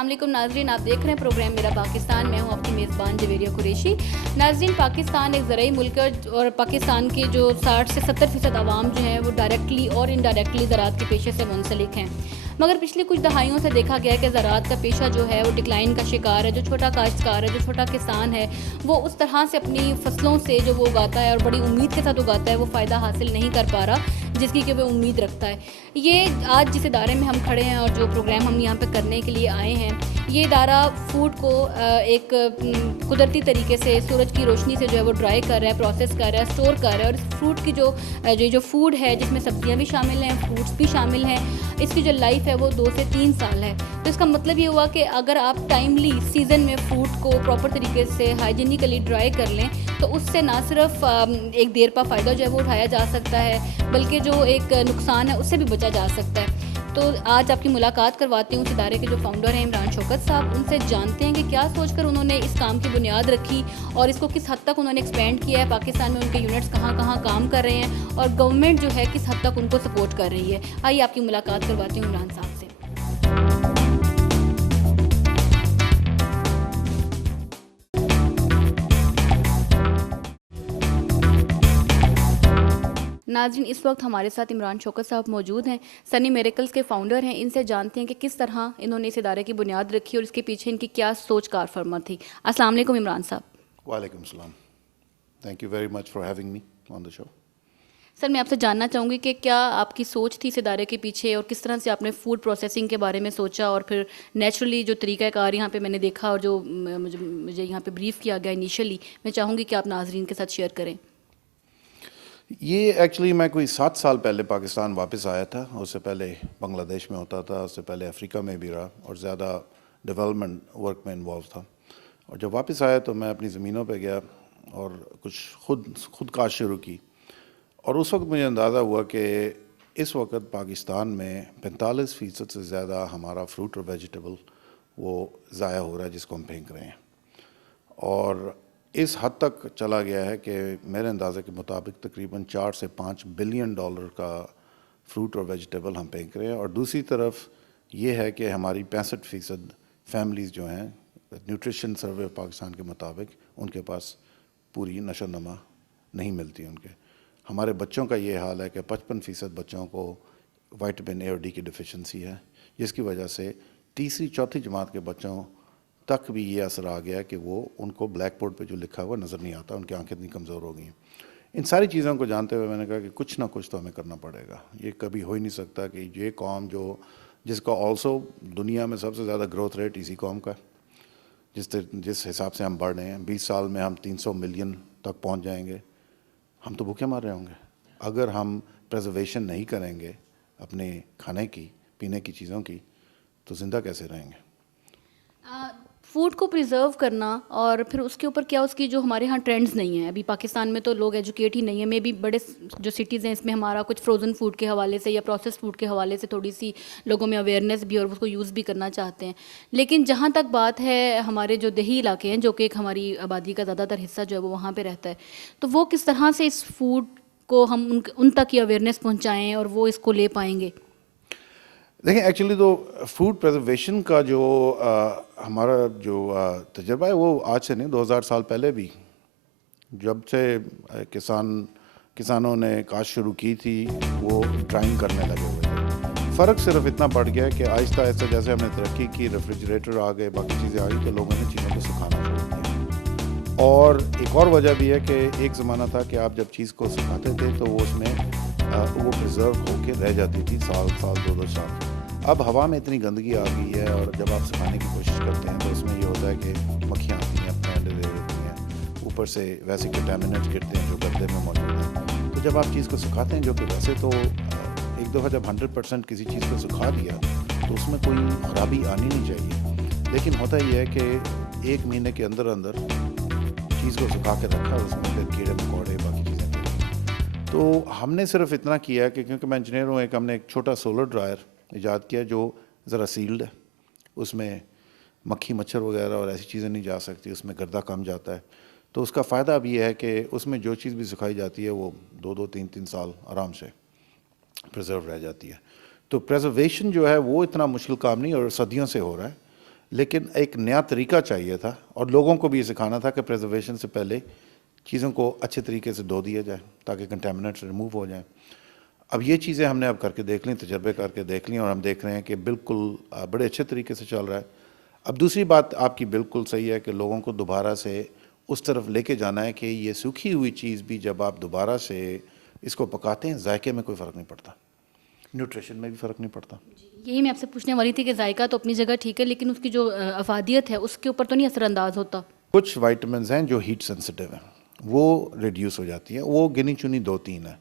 अस्सलाम वालेकुम नाज़रीन, आप देख रहे हैं प्रोग्राम मेरा पाकिस्तान। मैं हूं आपकी मेज़बान जवेरिया कुरैशी। नाज़रीन, पाकिस्तान एक ज़राई मुल्क है और पाकिस्तान के जो 60 से 70% आवाम जो है वो डायरेक्टली और इनडायरेक्टली ज़राअत के पेशे से मुंसलिक हैं। मगर पिछले कुछ दहाइयों से देखा गया है कि ज़राअत का पेशा जो है वो डिक्लाइन का शिकार है। जो छोटा काश्तकार है, जो छोटा किसान है, वो उस तरह से अपनी फसलों से जो वो उगाता है और बड़ी उम्मीद के साथ उगाता है, वो फ़ायदा हासिल नहीं कर पा रहा जिसकी कि वो उम्मीद रखता है। ये आज जिस इदारे में हम खड़े हैं और जो प्रोग्राम हम यहाँ पे करने के लिए आए हैं, ये इदारा फूड को एक कुदरती तरीके से सूरज की रोशनी से जो है वो ड्राई कर रहा है, प्रोसेस कर रहा है, स्टोर कर रहा है। और इस फ्रूट की जो फूड है, जिसमें सब्जियां भी शामिल हैं, फ्रूट्स भी शामिल हैं, इसकी जो लाइफ है वो 2 से 3 साल है। तो इसका मतलब ये हुआ कि अगर आप टाइमली सीज़न में फ्रूट को प्रॉपर तरीके से हाइजीनिकली ड्राई कर लें तो उससे ना सिर्फ एक देर पा फ़ायदा जो है वो उठाया जा सकता है, बल्कि जो एक नुकसान है उससे भी बचा जा सकता है। तो आज आपकी मुलाकात करवाती हूँ उस इदारे के जो फाउंडर हैं इमरान शौकत साहब। उनसे जानते हैं कि क्या सोचकर उन्होंने इस काम की बुनियाद रखी और इसको किस हद तक उन्होंने एक्सपेंड किया है। पाकिस्तान में उनके यूनिट्स कहाँ कहाँ काम कर रहे हैं और गवर्नमेंट जो है किस हद तक उनको सपोर्ट कर रही है। आइए आपकी मुलाकात करवाती हूँ इमरान साहब से। नाज़रीन, इस वक्त हमारे साथ इमरान शौकत साहब मौजूद हैं। सनी मेरेकल्स के फाउंडर हैं। इनसे जानते हैं कि किस तरह इन्होंने इस इदारे की बुनियाद रखी और इसके पीछे इनकी क्या सोच कार फरमा थी। अस्सलाम वालेकुम इमरान साहब। वालेकुम सलाम। Thank you very much for having me on the show. Sir, मैं आपसे जानना चाहूँगी कि क्या आपकी सोच थी इस इदारे के पीछे और किस तरह से आपने फ़ूड प्रोसेसिंग के बारे में सोचा और फिर नेचुरली जो तरीक़ाकार यहाँ पे मैंने देखा और जो मुझे यहाँ पे ब्रीफ़ किया गया इनिशियली, मैं चाहूँगी कि आप नाज़रीन के साथ शेयर करें। ये एक्चुअली मैं कोई 7 साल पहले पाकिस्तान वापस आया था। उससे पहले बांग्लादेश में होता था, उससे पहले अफ्रीका में भी रहा और ज़्यादा डेवलपमेंट वर्क में इन्वॉल्व था। और जब वापस आया तो मैं अपनी ज़मीनों पे गया और कुछ खुद काश्त शुरू की। और उस वक्त मुझे अंदाज़ा हुआ कि इस वक्त पाकिस्तान में 45% से ज़्यादा हमारा फ्रूट और वेजिटेबल वो ज़ाया हो रहा है, जिसको हम फेंक रहे हैं। और इस हद तक चला गया है कि मेरे अंदाज़े के मुताबिक तकरीबन 4 से 5 बिलियन डॉलर का फ्रूट और वेजिटेबल हम फेंक रहे हैं। और दूसरी तरफ ये है कि हमारी 65% फैमिलीज़ जो हैं, न्यूट्रिशन सर्वे पाकिस्तान के मुताबिक उनके पास पूरी नशो नमा नहीं मिलती उनके। हमारे बच्चों का ये हाल है कि 55% बच्चों को विटामिन ए और डी की डिफिशेंसी है, जिसकी वजह से तीसरी चौथी जमात के बच्चों तक भी ये असर आ गया कि वो उनको ब्लैक बोर्ड पे जो लिखा हुआ नज़र नहीं आता, उनकी आंखें इतनी कमज़ोर हो गई हैं। इन सारी चीज़ों को जानते हुए मैंने कहा कि कुछ ना कुछ तो हमें करना पड़ेगा। ये कभी हो ही नहीं सकता कि ये कौम जिसका ऑल्सो दुनिया में सबसे ज़्यादा ग्रोथ रेट इसी कौम का, जिस हिसाब से हम बढ़ रहे हैं, 20 साल में हम 300 मिलियन तक पहुँच जाएंगे। हम तो भूखे मर रहे होंगे अगर हम प्रिजर्वेशन नहीं करेंगे अपने खाने की पीने की चीज़ों की, तो ज़िंदा कैसे रहेंगे। फूड को प्रिजर्व करना और फिर उसके ऊपर क्या उसकी जो हमारे यहाँ ट्रेंड्स नहीं है। अभी पाकिस्तान में तो लोग एजुकेट ही नहीं है। मे बी बड़े जो सिटीज़ हैं इसमें हमारा कुछ फ्रोज़न फूड के हवाले से या प्रोसेस फूड के हवाले से थोड़ी सी लोगों में अवेयरनेस भी और उसको यूज़ भी करना चाहते हैं। लेकिन जहाँ तक बात है हमारे जो देही इलाके हैं, जो कि एक हमारी आबादी का ज़्यादातर हिस्सा जो है वो वहाँ पर रहता है, तो वो किस तरह से इस फूड को हम उन तक ये अवेयरनेस पहुँचाएँ और वो इसको ले पाएंगे। देखिए, एक्चुअली तो फूड प्रिजर्वेशन का जो हमारा जो तजर्बा है वो आज से नहीं, 2000 साल पहले भी जब से किसानों ने काश्त शुरू की थी वो ड्राइंग करने लगे हुए थे। फ़र्क सिर्फ इतना बढ़ गया है कि आहिस्ता आहिस्ता जैसे हमने तरक्की की, रेफ्रिजरेटर आ गए, बाकी चीज़ें आ गई, तो लोगों ने चीज़ों को सुखाना शुरू किया। और एक और वजह भी है कि एक ज़माना था कि आप जब चीज़ को सुखाते थे तो वो उसमें वो प्रिजर्व होके रह जाती थी साल 2-2 साल। अब हवा में इतनी गंदगी आ गई है और जब आप सुखाने की कोशिश करते हैं तो उसमें ये होता है कि मक्खियाँ आती हैं, अपने अंडे दे देती हैं, ऊपर से वैसे कंटामिनेंट्स गिरते हैं जो गद्दे में मौजूद हैं। तो जब आप चीज़ को सुखाते हैं, जो कि वैसे तो एक दफ़ा जब 100% किसी चीज़ को सुखा दिया तो उसमें कोई ख़राबी आनी नहीं चाहिए। लेकिन होता ये है कि 1 महीने के अंदर अंदर चीज़ को सुखा के रखा, उसमें फिर कीड़े मकोड़े बाकी चीज़ें। तो हमने सिर्फ इतना किया कि क्योंकि मैं इंजीनियर हूँ, हमने एक छोटा सोलर ड्रायर ईजाद किया जो ज़रा सील्ड है, उसमें मक्खी मच्छर वगैरह और ऐसी चीज़ें नहीं जा सकती, उसमें गर्दा कम जाता है। तो उसका फ़ायदा अब ये है कि उसमें जो चीज़ भी सुखाई जाती है वो 2-2 3-3 साल आराम से प्रिजर्व रह जाती है। तो प्रिजर्वेशन जो है वो इतना मुश्किल काम नहीं और सदियों से हो रहा है। लेकिन एक नया तरीका चाहिए था और लोगों को भी ये सिखाना था कि प्रिजर्वेशन से पहले चीज़ों को अच्छे तरीके से धो दिया जाए ताकि कंटेमिनेंट्स रिमूव हो जाएं। अब ये चीज़ें हमने अब करके देख ली, तजर्बे करके देख ली, और हम देख रहे हैं कि बिल्कुल बड़े अच्छे तरीके से चल रहा है। अब दूसरी बात आपकी बिल्कुल सही है कि लोगों को दोबारा से उस तरफ लेके जाना है कि ये सूखी हुई चीज़ भी जब आप दोबारा से इसको पकाते हैं, जायके में कोई फ़र्क नहीं पड़ता, न्यूट्रिशन में भी फ़र्क नहीं पड़ता। यही मैं आपसे पूछने वाली थी कि जायका तो अपनी जगह ठीक है, लेकिन उसकी जो अफादियत है उसके ऊपर तो नहीं असरअंदाज होता। कुछ वाइटामिन हैं जो हीट सेंसिटिव हैं, वो रिड्यूस हो जाती हैं, वो गिनी चुनी 2-3 है,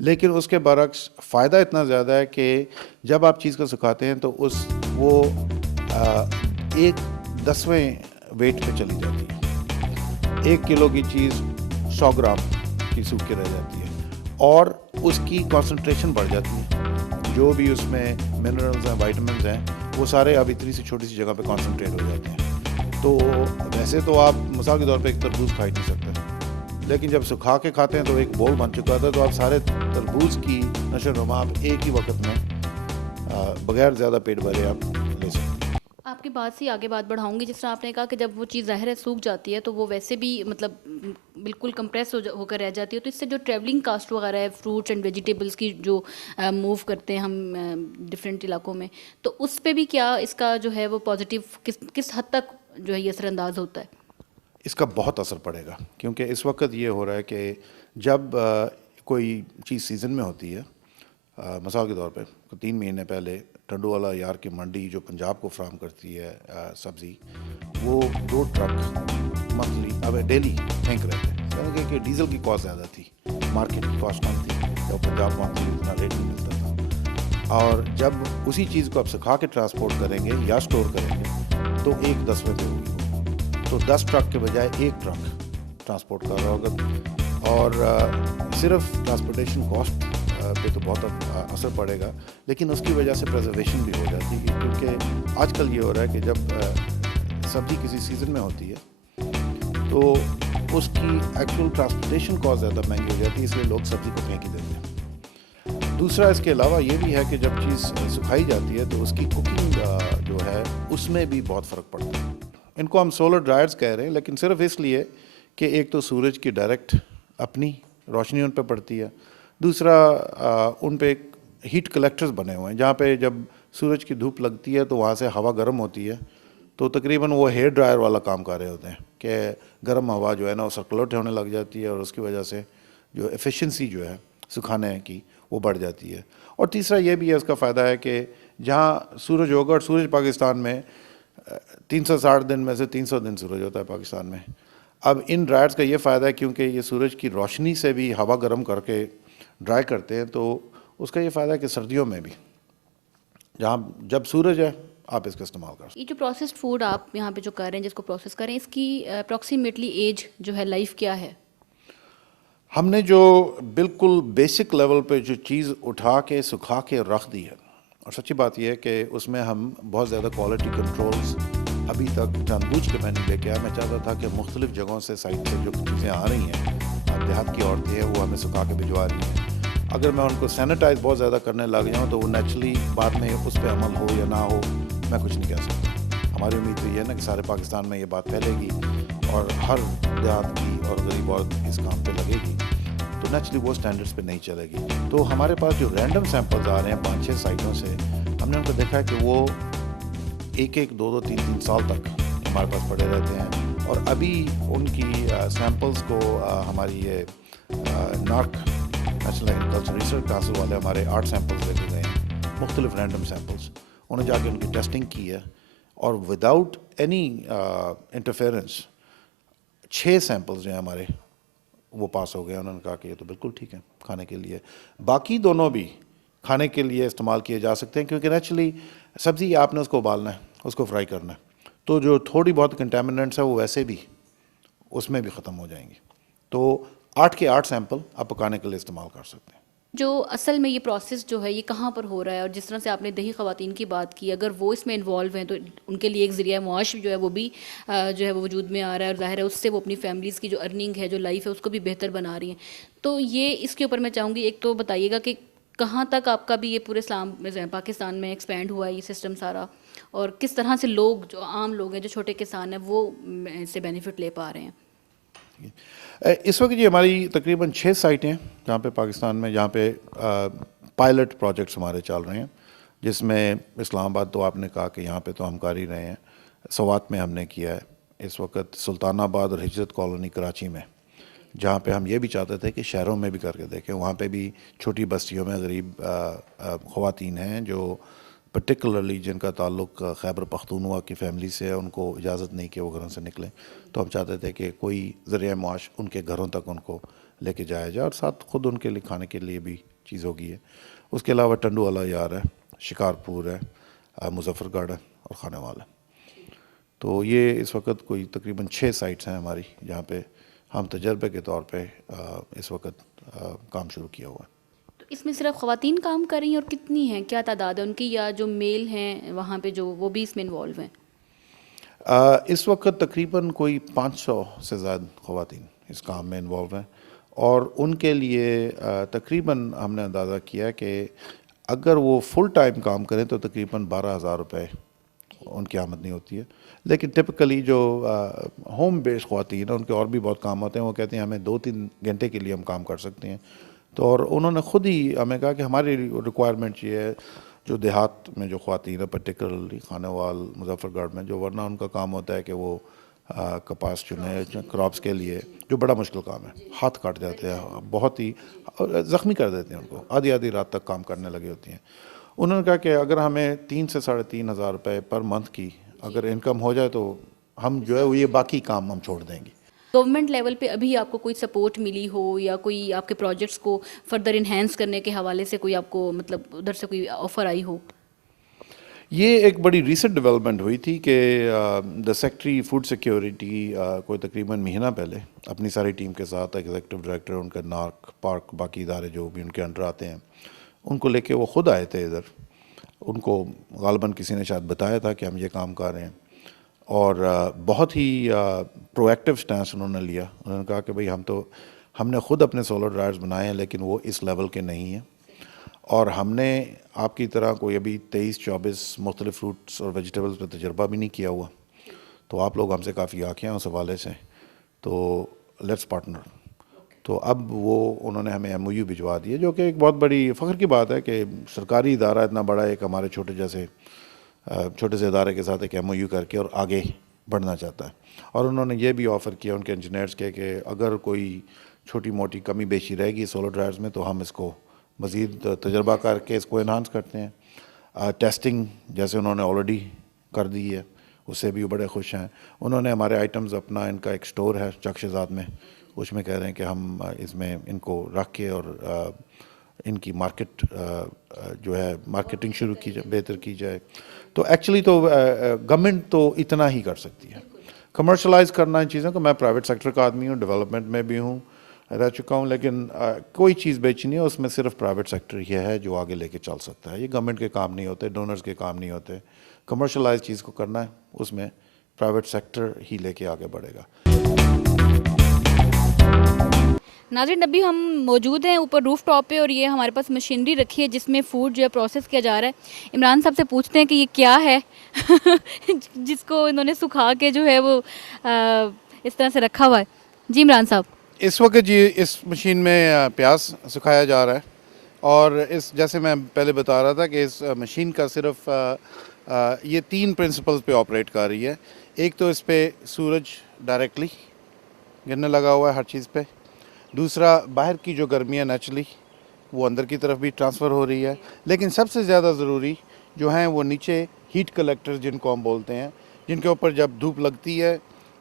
लेकिन उसके बरक्स फ़ायदा इतना ज़्यादा है कि जब आप चीज़ को सुखाते हैं तो वो 1/10वें वेट पे चली जाती है। 1 किलो की चीज़ 100 ग्राम की सूख के रह जाती है और उसकी कंसंट्रेशन बढ़ जाती है। जो भी उसमें मिनरल्स हैं, वाइटामिन हैं, वो सारे अब इतनी सी छोटी सी जगह पे कंसंट्रेट हो जाते हैं। तो वैसे तो आप मिसाल के तौर पे एक तरबूज खा ही नहीं सकते, लेकिन जब सुखा के खाते हैं तो एक बोल बन चुका था, तो आप सारे तरबूज की नशोनुमा आप एक ही वक्त में बगैर ज़्यादा पेट भरे आप ले सकते हैं। आपकी बात से आगे बात बढ़ाऊंगी। जिस तरह आपने कहा कि जब वो चीज़ ज़ाहिर है सूख जाती है तो वो वैसे भी मतलब बिल्कुल कंप्रेस होकर रह जाती है, तो इससे जो ट्रैवलिंग कास्ट वगैरह है फ्रूट्स एंड वेजिटेबल्स की जो मूव करते हैं हम डिफरेंट इलाकों में, तो उस पे भी क्या इसका जो है वो पॉजिटिव किस हद तक जो है ये असरअंदाज होता है? इसका बहुत असर पड़ेगा, क्योंकि इस वक्त ये हो रहा है कि जब कोई चीज़ सीज़न में होती है, मिसाल के तौर पे 3 महीने पहले टंडोवाला यार की मंडी जो पंजाब को फ्राहम करती है सब्ज़ी, वो 2 ट्रक मंथली अब डेली फेंक रहे थे, यानी कि डीजल की कॉस्ट ज़्यादा थी, मार्केट की कॉस्ट कम थी, जब पंजाब मंथली इतना रेट नहीं मिलता था। और जब उसी चीज़ को आप सुखा के ट्रांसपोर्ट करेंगे या स्टोर करेंगे तो 1/10वें पे होगी, तो 10 ट्रक के बजाय 1 ट्रक ट्रांसपोर्ट कर रहा होगा, और सिर्फ ट्रांसपोर्टेशन कॉस्ट पे तो बहुत असर पड़ेगा, लेकिन उसकी वजह से प्रिजर्वेशन भी हो जाती है, क्योंकि आजकल ये हो रहा है कि जब सब्ज़ी किसी सीज़न में होती है तो उसकी एक्चुअल ट्रांसपोर्टेशन कॉस्ट ज़्यादा महंगी हो जाती है, इसलिए लोग सब्ज़ी को फेंक ही देते हैं। दूसरा इसके अलावा ये भी है कि जब चीज़ सुखाई जाती है तो उसकी कुकिंग जो है उसमें भी बहुत फ़र्क पड़ता है। इनको हम सोलर ड्रायर्स कह रहे हैं, लेकिन सिर्फ इसलिए कि एक तो सूरज की डायरेक्ट अपनी रोशनी उन पर पड़ती है, दूसरा उन पे हीट कलेक्टर्स बने हुए हैं जहाँ पे जब सूरज की धूप लगती है तो वहाँ से हवा गर्म होती है, तो तकरीबन वो हेयर ड्रायर वाला काम कर रहे होते हैं कि गर्म हवा जो है ना वो सर्कुलेट होने लग जाती है, और उसकी वजह से जो एफिशिएंसी जो है सुखाने की वो बढ़ जाती है। और तीसरा ये भी है, उसका फ़ायदा है कि जहाँ सूरज होगा, और सूरज पाकिस्तान में 360 दिन में से 300 दिन सूरज होता है पाकिस्तान में। अब इन ड्रायर्स का ये फ़ायदा है क्योंकि ये सूरज की रोशनी से भी हवा गर्म करके ड्राई करते हैं, तो उसका ये फ़ायदा है कि सर्दियों में भी जहाँ जब सूरज है आप इसका इस्तेमाल कर सकते हैं। ये जो प्रोसेस्ड फूड आप यहाँ पे जो कर रहे हैं, जिसको प्रोसेस करें, इसकी अप्रॉक्सीमेटली एज जो है लाइफ क्या है? हमने जो बिल्कुल बेसिक लेवल पे जो चीज़ उठा के सुखा के रख दी है, और सच्ची बात यह है कि उसमें हम बहुत ज़्यादा क्वालिटी कंट्रोल्स अभी तक जानबूझ के मैं नहीं लेके आया। मैं चाहता था कि मुख्तलिफ जगहों से साइड से जो चीज़ें आ रही हैं, देहात की औरतें हैं वो हमें सुखा के भिजवा रही हैं, अगर मैं उनको सैनिटाइज बहुत ज़्यादा करने लग जाऊँ तो वो नेचुरली बाद में उस पर अमल हो या ना हो मैं कुछ नहीं कह सकता। हमारी उम्मीद तो ये है ना कि सारे पाकिस्तान में ये बात फैलेगी और हर देहात की और गरीब औरत इस काम पे लगेगी, तो नेचुरली वो स्टैंडर्ड्स पे नहीं चलेगी। तो हमारे पास जो रैंडम सैंपल्स आ रहे हैं 5-6 साइटों से, हमने उनको देखा है कि वो 1-1, 2-2, 3-3 साल तक हमारे पास पड़े रहते हैं, और अभी उनकी सैंपल्स को हमारी ये नार्क नेशनल एग्रीकल्चर रिसर्च काउंसिल वाले हमारे 8 सैंपल्स लेके गए हैं, मुख्तलिफ रैंडम सैंपल्स, उन्हें जाके उनकी टेस्टिंग की है, और विदाउट एनी इंटरफेरेंस 6 सैंपल्स जो हैं हमारे वो पास हो गए। उन्होंने कहा कि ये तो बिल्कुल ठीक है खाने के लिए। बाकी दोनों भी खाने के लिए इस्तेमाल किए जा सकते हैं, क्योंकि नेचुरली सब्ज़ी आपने उसको उबालना है, उसको फ्राई करना है, तो जो थोड़ी बहुत कंटेमिनेंट्स है वो वैसे भी उसमें भी ख़त्म हो जाएंगी। तो 8 के 8 सैंपल आप पकाने के लिए इस्तेमाल कर सकते हैं। जो असल में ये प्रोसेस जो है ये कहाँ पर हो रहा है, और जिस तरह से आपने दही ख़वातीन की बात की, अगर वो इसमें इन्वॉल्व हैं तो उनके लिए एक ज़रिया मुआश जो है वो भी जो है वो वजूद में आ रहा है, और ज़ाहिर है उससे वो अपनी फैमिलीज़ की जो अर्निंग है, जो लाइफ है, उसको भी बेहतर बना रही हैं। तो ये इसके ऊपर मैं चाहूँगी एक तो बताइएगा कि कहाँ तक आपका भी ये पूरे पाकिस्तान में एक्सपेंड हुआ है ये सिस्टम सारा, और किस तरह से लोग जो आम लोग हैं जो छोटे किसान हैं वो इससे बेनिफिट ले पा रहे हैं? इस वक्त ये हमारी तकरीबन 6 साइटें हैं जहाँ पे पाकिस्तान में, जहाँ पे पायलट प्रोजेक्ट्स हमारे चल रहे हैं, जिसमें इस्लामाबाद तो आपने कहा कि यहाँ पे तो हम कर ही रहे हैं, सवात में हमने किया है, इस वक्त सुल्तानाबाद और हिजरत कॉलोनी कराची में, जहाँ पे हम ये भी चाहते थे कि शहरों में भी करके देखें, वहाँ पे भी छोटी बस्तियों में गरीब ख़वातीन हैं जो पर्टिकुलरली जिनका ताल्लुक़ खैबर पख्तूनख्वा की फ़ैमिली से है, उनको इजाज़त नहीं कि वो घरों से निकलें, तो हम चाहते थे कि कोई ज़रिया माश उनके घरों तक उनको लेके जाया जाए और साथ ख़ुद उनके लिए खाने के लिए भी चीज़ होगी है। उसके अलावा टंडू वाला यार है, शिकारपुर है, मुजफ्फरगढ़ है और खानेवाल है। तो ये इस वक्त कोई तकरीबन 6 साइट्स हैं हमारी जहाँ पे हम तजर्बे के तौर पे इस वक्त काम शुरू किया हुआ है। तो इसमें सिर्फ ख़वातीन काम कर रही हैं, और कितनी हैं, क्या तादाद है उनकी, या जो मेल हैं वहाँ पे जो वो भी इसमें इन्वॉल्व हैं? इस वक्त तकरीबन कोई 500 से ज़्यादा ख़वातीन इस काम में इन्वॉल्व हैं और उनके लिए तकरीबन हमने अंदाज़ा किया कि अगर वो फुल टाइम काम करें तो तकरीबन 12,000 रुपये उनकी आमदनी होती है। लेकिन टिपिकली जो होम बेस्ड ख़वातीन हैं उनके और भी बहुत काम होते हैं, वो कहते हैं हमें 2-3 घंटे के लिए हम काम कर सकते हैं। तो और उन्होंने ख़ुद ही हमें कहा कि हमारी रिक्वायरमेंट ये है, जो देहात में जो ख़वातीन है पर्टिकुलरली खानेवाल मुजफ्फरगढ़ में, जो वरना उनका काम होता है कि वो कपास चुने क्रॉप्स के लिए, जो बड़ा मुश्किल काम है, हाथ काट जाते हैं, बहुत ही ज़ख्मी कर देते हैं उनको, आधी आधी रात तक काम करने लगी होती हैं। उन्होंने कहा कि अगर हमें 3 से 3,500 रुपये पर मंथ की अगर इनकम हो जाए तो हम जो है वो ये बाकी काम हम छोड़ देंगे। गवर्नमेंट लेवल पे अभी आपको कोई सपोर्ट मिली हो, या कोई आपके प्रोजेक्ट्स को फर्दर इन्हेंस करने के हवाले से कोई आपको मतलब उधर से कोई ऑफ़र आई हो? ये एक बड़ी रीसेंट डेवलपमेंट हुई थी कि द सेक्रेटरी फूड सिक्योरिटी कोई तकरीबन महीना पहले अपनी सारी टीम के साथ एग्जीक्यूटिव डायरेक्टर, उनका नार्क पार्क, बाकी इदारे जो भी उनके अंडर आते हैं, उनको लेके वो ख़ुद आए थे इधर। उनको गालबन किसी ने शायद बताया था कि हम ये काम कर रहे हैं और बहुत ही प्रोएक्टिव स्टैंस उन्होंने लिया। उन्होंने कहा कि भाई हमने ख़ुद अपने सोलर ड्रायर्स बनाए हैं लेकिन वो इस लेवल के नहीं हैं और हमने आपकी तरह कोई अभी 23-24 मुख्तलिफ फ्रूट्स और वेजिटेबल्स पर तजर्बा भी नहीं किया हुआ, तो आप लोग हमसे काफ़ी आके हैं उस हवाले से, तो लेट्स पार्टनर। तो अब वो उन्होंने हमें MOU भिजवा दिए, जो कि एक बहुत बड़ी फ़ख्र की बात है कि सरकारी इदारा इतना बड़ा एक हमारे छोटे से इदारे के साथ एक MOU करके और आगे बढ़ना चाहता है। और उन्होंने ये भी ऑफ़र किया उनके इंजीनियर्स के कि अगर कोई छोटी मोटी कमी बेशी रहेगी सोलर ड्रायर्स में तो हम इसको मज़ीद तजर्बा करके इसको इन्हांस करते हैं। टेस्टिंग जैसे उन्होंने ऑलरेडी कर दी है, उससे भी बड़े खुश हैं। उन्होंने हमारे आइटम्स अपना, इनका एक स्टोर है चकशेज़ाद में, उसमें कह रहे हैं कि हम इसमें इनको रख के और इनकी मार्केट जो है मार्केटिंग शुरू की जाए, बेहतर की जाए। तो एक्चुअली तो गवर्नमेंट तो इतना ही कर सकती है कमर्शलाइज़ करना इन चीज़ों को। मैं प्राइवेट सेक्टर का आदमी हूँ, डेवलपमेंट में भी हूँ, रह चुका हूँ, लेकिन कोई चीज़ बेचनी है उसमें सिर्फ प्राइवेट सेक्टर ही है जो आगे लेके चल सकता है। ये गवर्नमेंट के काम नहीं होते, डोनर्स के काम नहीं होते। कमर्शलाइज चीज़ को करना है उसमें प्राइवेट सेक्टर ही लेके आगे बढ़ेगा। नाज़रीन, अभी हम मौजूद हैं ऊपर रूफ टॉप पे और ये हमारे पास मशीनरी रखी है जिसमें फ़ूड जो है प्रोसेस किया जा रहा है। इमरान साहब से पूछते हैं कि ये क्या है जिसको इन्होंने सुखा के जो है वो इस तरह से रखा हुआ है। जी इमरान साहब। इस वक्त जी इस मशीन में प्याज सुखाया जा रहा है और इस जैसे मैं पहले बता रहा था कि इस मशीन का सिर्फ ये 3 प्रिंसिपल्स पे ऑपरेट कर रही है। एक तो इस पे सूरज डायरेक्टली गिरने लगा हुआ है हर चीज़ पे। दूसरा, बाहर की जो गर्मी है नेचुरली वो अंदर की तरफ भी ट्रांसफ़र हो रही है। लेकिन सबसे ज़्यादा ज़रूरी जो हैं वो नीचे हीट कलेक्टर्स जिनको हम बोलते हैं, जिनके ऊपर जब धूप लगती है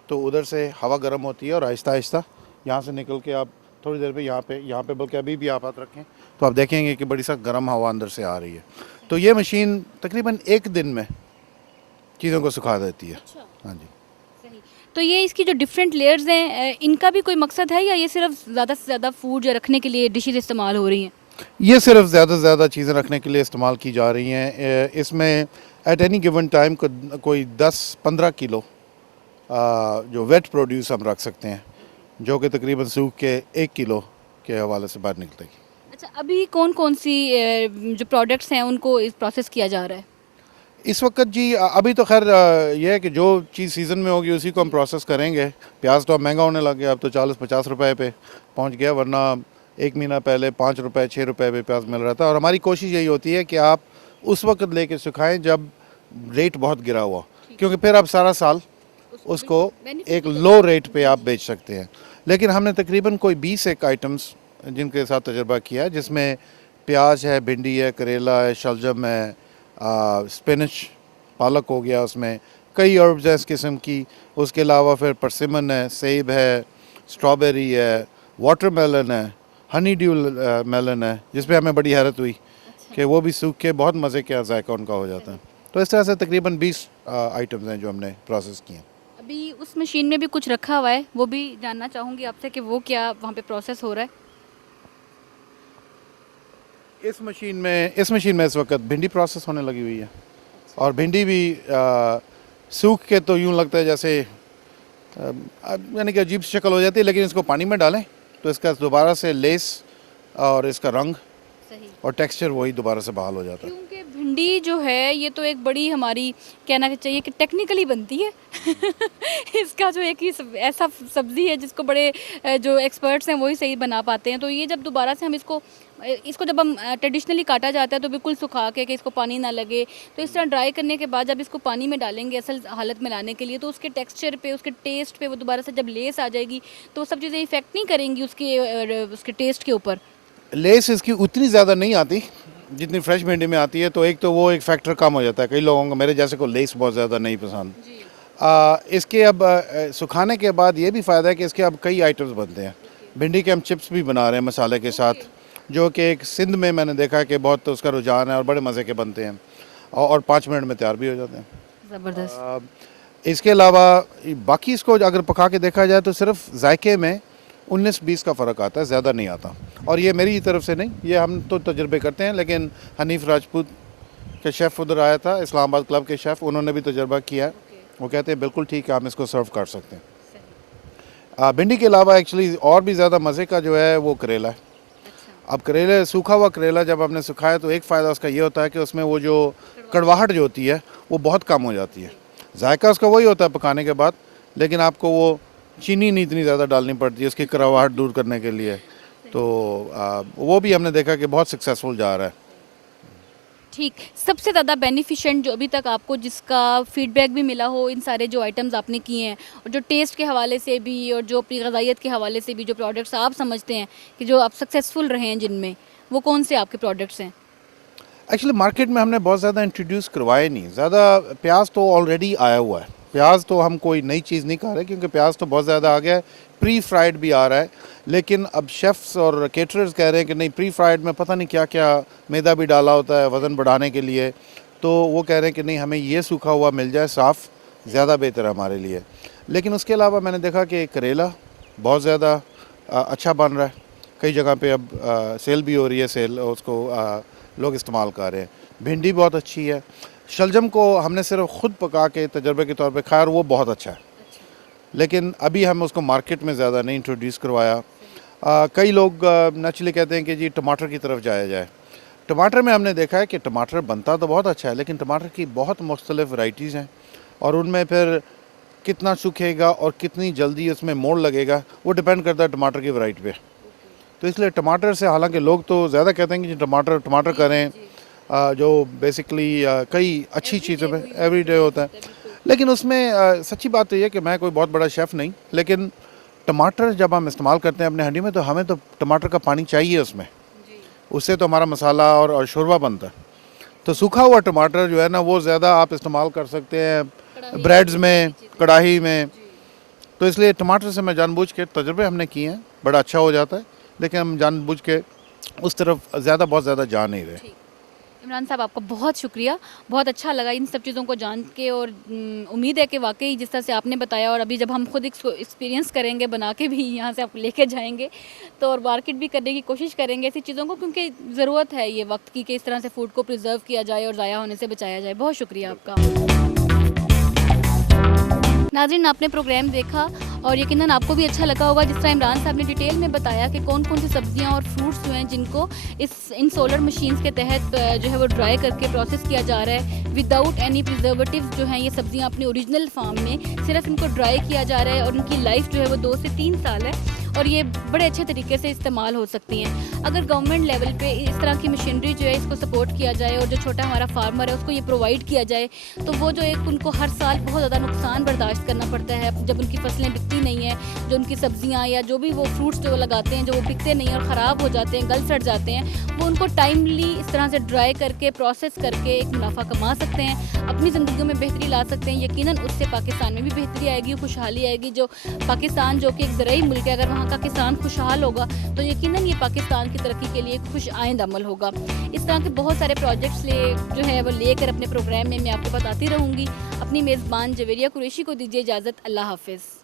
तो उधर से हवा गर्म होती है और आहिस्ता आहिस्ता यहाँ से निकल के आप थोड़ी देर में यहाँ पे बल्कि अभी भी आप हाथ रखें तो आप देखेंगे कि बड़ी सा गर्म हवा अंदर से आ रही है। तो ये मशीन तकरीबन 1 दिन में चीज़ों को सुखा देती है। हाँ जी। तो ये इसकी जो डिफरेंट लेयर्स हैं इनका भी कोई मकसद है, या ये सिर्फ ज़्यादा से ज़्यादा फूड जो रखने के लिए डिशेज इस्तेमाल हो रही हैं? ये सिर्फ ज़्यादा से ज़्यादा चीज़ें रखने के लिए इस्तेमाल की जा रही हैं। इसमें एट एनी गिवन टाइम कोई 10-15 किलो जो वेट प्रोड्यूस हम रख सकते हैं, जो कि तकरीबन सूख के 1 किलो के हवाले से बाहर निकलेगी। अच्छा, अभी कौन-कौन सी जो प्रोडक्ट्स हैं उनको इस प्रोसेस किया जा रहा है? इस वक्त जी अभी तो खैर ये है कि जो चीज़ सीज़न में होगी उसी को हम प्रोसेस करेंगे। प्याज तो अब महंगा होने लग गया, अब तो 40-50 रुपए पे पहुंच गया, वरना एक महीना पहले 5 रुपए 6 रुपए पे प्याज मिल रहा था। और हमारी कोशिश यही होती है कि आप उस वक्त लेके सुखाएं जब रेट बहुत गिरा हुआ, क्योंकि फिर आप सारा साल उसको एक लो रेट पे आप बेच सकते हैं। लेकिन हमने तकरीबन कोई 20 एक आइटम्स जिनके साथ तजर्बा किया है, जिसमें प्याज है, भिंडी है, करेला है, शलजम है, स्पिनच पालक हो गया, उसमें कई हर्ब्स हैं इस किस्म की। उसके अलावा फिर परसिमन है, सेब है, स्ट्रॉबेरी है, वाटरमेलन है, हनी ड्यू मेलन है, जिसपे हमें बड़ी हैरत हुई कि वो भी सूख के बहुत मज़े का जायका उनका हो जाता है। तो इस तरह से तकरीबन 20 आइटम्स हैं जो हमने प्रोसेस किए हैं। अभी उस मशीन में भी कुछ रखा हुआ है, वो भी जानना चाहूँगी आपसे कि वो क्या वहाँ पे प्रोसेस हो रहा है? इस मशीन में इस वक्त भिंडी प्रोसेस होने लगी हुई है, और भिंडी भी सूख के तो यूँ लगता है जैसे यानी कि अजीब सी शक्ल हो जाती है, लेकिन इसको पानी में डालें तो इसका दोबारा से लेस और इसका रंग सही। और टेक्सचर वही दोबारा से बहाल हो जाता है। क्योंकि भिंडी जो है ये तो एक बड़ी हमारी कहना चाहिए कि टेक्निकली बनती है। इसका जो एक ही ऐसा सब्जी है जिसको बड़े जो एक्सपर्ट्स हैं वही सही बना पाते हैं। तो ये जब दोबारा से हम इसको जब हम ट्रेडिशनली काटा जाता है तो बिल्कुल सुखा के कि इसको पानी ना लगे, तो इस तरह ड्राई करने के बाद जब इसको पानी में डालेंगे असल हालत में लाने के लिए, तो उसके टेक्सचर पे, उसके टेस्ट पे वो दोबारा से जब लेस आ जाएगी तो वो सब चीज़ें इफेक्ट नहीं करेंगी उसके टेस्ट के ऊपर। लेस इसकी उतनी ज़्यादा नहीं आती जितनी फ्रेश भिंडी में आती है, तो एक तो वो एक फैक्टर कम हो जाता है। कई लोगों को, मेरे जैसे को, लेस बहुत ज़्यादा नहीं पसंद। इसके अब सुखाने के बाद ये भी फ़ायदा है कि इसके अब कई आइटम्स बनते हैं। भिंडी के हम चिप्स भी बना रहे हैं मसाले के साथ, जो कि एक सिंध में मैंने देखा है कि बहुत उसका रुझान है और बड़े मज़े के बनते हैं, और 5 मिनट में तैयार भी हो जाते हैं। ज़बरदस्त। इसके अलावा बाकी इसको अगर पका के देखा जाए तो सिर्फ जायके में 19-20 का फ़र्क आता है, ज़्यादा नहीं आता। और ये मेरी तरफ से नहीं, ये हम तो तजुर्बे करते हैं, लेकिन हनीफ राजपूत के शेफ़ उधर आया था, इस्लामाबाद क्लब के शेफ़, उन्होंने भी तजुर्बा किया है। वो कहते हैं बिल्कुल ठीक है, हम इसको सर्व कर सकते हैं। भिंडी के अलावा एक्चुअली और भी ज़्यादा मज़े का जो है वो करेला है। अब करेले, सूखा हुआ करेला जब हमने सुखाया तो एक फ़ायदा उसका ये होता है कि उसमें वो जो कड़वाहट जो होती है वो बहुत कम हो जाती है। जायका उसका वही होता है पकाने के बाद, लेकिन आपको वो चीनी नहीं इतनी ज़्यादा डालनी पड़ती है उसकी कड़वाहट दूर करने के लिए। तो वो भी हमने देखा कि बहुत सक्सेसफुल जा रहा है। ठीक, सबसे ज़्यादा बेनिफिशिएंट जो अभी तक आपको जिसका फीडबैक भी मिला हो इन सारे जो आइटम्स आपने किए हैं, और जो टेस्ट के हवाले से भी और जो अपनी ग़ज़ाइयत के हवाले से भी, जो प्रोडक्ट्स आप समझते हैं कि जो आप सक्सेसफुल रहे हैं जिनमें, वो कौन से आपके प्रोडक्ट्स हैं? एक्चुअली मार्केट में हमने बहुत ज़्यादा इंट्रोड्यूस करवाए नहीं। ज़्यादा प्याज तो ऑलरेडी आया हुआ है, प्याज तो हम कोई नई चीज़ नहीं खा रहे, क्योंकि प्याज तो बहुत ज़्यादा आ गया है। प्री फ्राइड भी आ रहा है, लेकिन अब शेफ़्स और केटरर्स कह रहे हैं कि नहीं, प्री फ्राइड में पता नहीं क्या क्या मैदा भी डाला होता है वज़न बढ़ाने के लिए, तो वो कह रहे हैं कि नहीं, हमें ये सूखा हुआ मिल जाए साफ़, ज़्यादा बेहतर है हमारे लिए। लेकिन उसके अलावा मैंने देखा कि करेला बहुत ज़्यादा अच्छा बन रहा है, कई जगह पे अब सेल भी हो रही है, सेल उसको लोग इस्तेमाल कर रहे हैं। भिंडी बहुत अच्छी है। शलजम को हमने सिर्फ ख़ुद पका के तजर्बे के तौर पे खाया और वो बहुत अच्छा है, लेकिन अभी हम उसको मार्केट में ज़्यादा नहीं इंट्रोड्यूस करवाया। कई लोग नेचुरली कहते हैं कि जी टमाटर की तरफ जाया जाए। टमाटर में हमने देखा है कि टमाटर बनता तो बहुत अच्छा है, लेकिन टमाटर की बहुत मुख्तलिफ वैराइटीज़ हैं, और उनमें फिर कितना सूखेगा और कितनी जल्दी उसमें मोड़ लगेगा वो डिपेंड करता है टमाटर की वैरायटी पे। तो इसलिए टमाटर से, हालांकि लोग तो ज़्यादा कहते हैं कि टमाटर करें, जो बेसिकली कई अच्छी चीज़ों में एवरीडे होता है, लेकिन उसमें सच्ची बात तो ये है कि मैं कोई बहुत बड़ा शेफ़ नहीं, लेकिन टमाटर जब हम इस्तेमाल करते हैं अपने हंडी में, तो हमें तो टमाटर का पानी चाहिए उसमें, उससे तो हमारा मसाला और शोरबा बनता है। तो सूखा हुआ टमाटर जो है ना, वो ज़्यादा आप इस्तेमाल कर सकते हैं ब्रेड्स में, कढ़ाई में। तो इसलिए टमाटर से मैं जानबूझ के, तजुर्बे हमने किए हैं, बड़ा अच्छा हो जाता है, लेकिन हम जानबूझ के उस तरफ बहुत ज़्यादा जा नहीं रहे। इमरान साहब, आपका बहुत शुक्रिया, बहुत अच्छा लगा इन सब चीज़ों को जान के, और उम्मीद है कि वाकई जिस तरह से आपने बताया, और अभी जब हम खुद इसको एक्सपीरियंस करेंगे, बना के भी यहाँ से आप लेके जाएंगे, तो और मार्केट भी करने की कोशिश करेंगे ऐसी चीज़ों को, क्योंकि ज़रूरत है ये वक्त की कि इस तरह से फ़ूड को प्रिजर्व किया जाए और ज़ाया होने से बचाया जाए। बहुत शुक्रिया आपका। नाज़रीन, आपने प्रोग्राम देखा और यकीनन आपको भी अच्छा लगा होगा। जिस तरह इमरान साहब ने डिटेल में बताया कि कौन कौन सी सब्जियां और फ्रूट्स जो हैं जिनको इन सोलर मशीन्स के तहत जो है वो ड्राई करके प्रोसेस किया जा रहा है विदाउट एनी प्रिजर्वेटिव्स। जो हैं ये सब्जियां अपने ओरिजिनल फार्म में सिर्फ इनको ड्राई किया जा रहा है और उनकी लाइफ जो है वो 2 से 3 साल है और ये बड़े अच्छे तरीके से इस्तेमाल हो सकती हैं। अगर गवर्नमेंट लेवल पे इस तरह की मशीनरी जो है इसको सपोर्ट किया जाए और जो छोटा हमारा फार्मर है उसको ये प्रोवाइड किया जाए, तो वो जो एक उनको हर साल बहुत ज़्यादा नुकसान बर्दाश्त करना पड़ता है जब उनकी फसलें बिकती नहीं हैं, जो उनकी सब्जियां या जो भी वो फ्रूट्स जो वो लगाते हैं जो वो बिकते नहीं और ख़राब हो जाते हैं, गल सड़ जाते हैं, वो उनको टाइमली इस तरह से ड्राई करके प्रोसेस करके एक मुनाफा कमा सकते हैं, अपनी ज़िंदगी में बेहतरी ला सकते हैं। यकीनन उससे पाकिस्तान में भी बेहतरी आएगी, खुशहाली आएगी। जो पाकिस्तान जो कि एक ज़राई मुल्क है, अगर वहाँ का किसान खुशहाल होगा तो यकीनन ये पाकिस्तान की तरक्की के लिए खुश आइंद अमल होगा। इस तरह के बहुत सारे प्रोजेक्ट्स जो है वो लेकर अपने प्रोग्राम में मैं आपको बताती रहूँगी। अपनी मेज़बान जवेरिया कुरैशी को दीजिए इजाज़त। अल्लाह हाफ़िज़।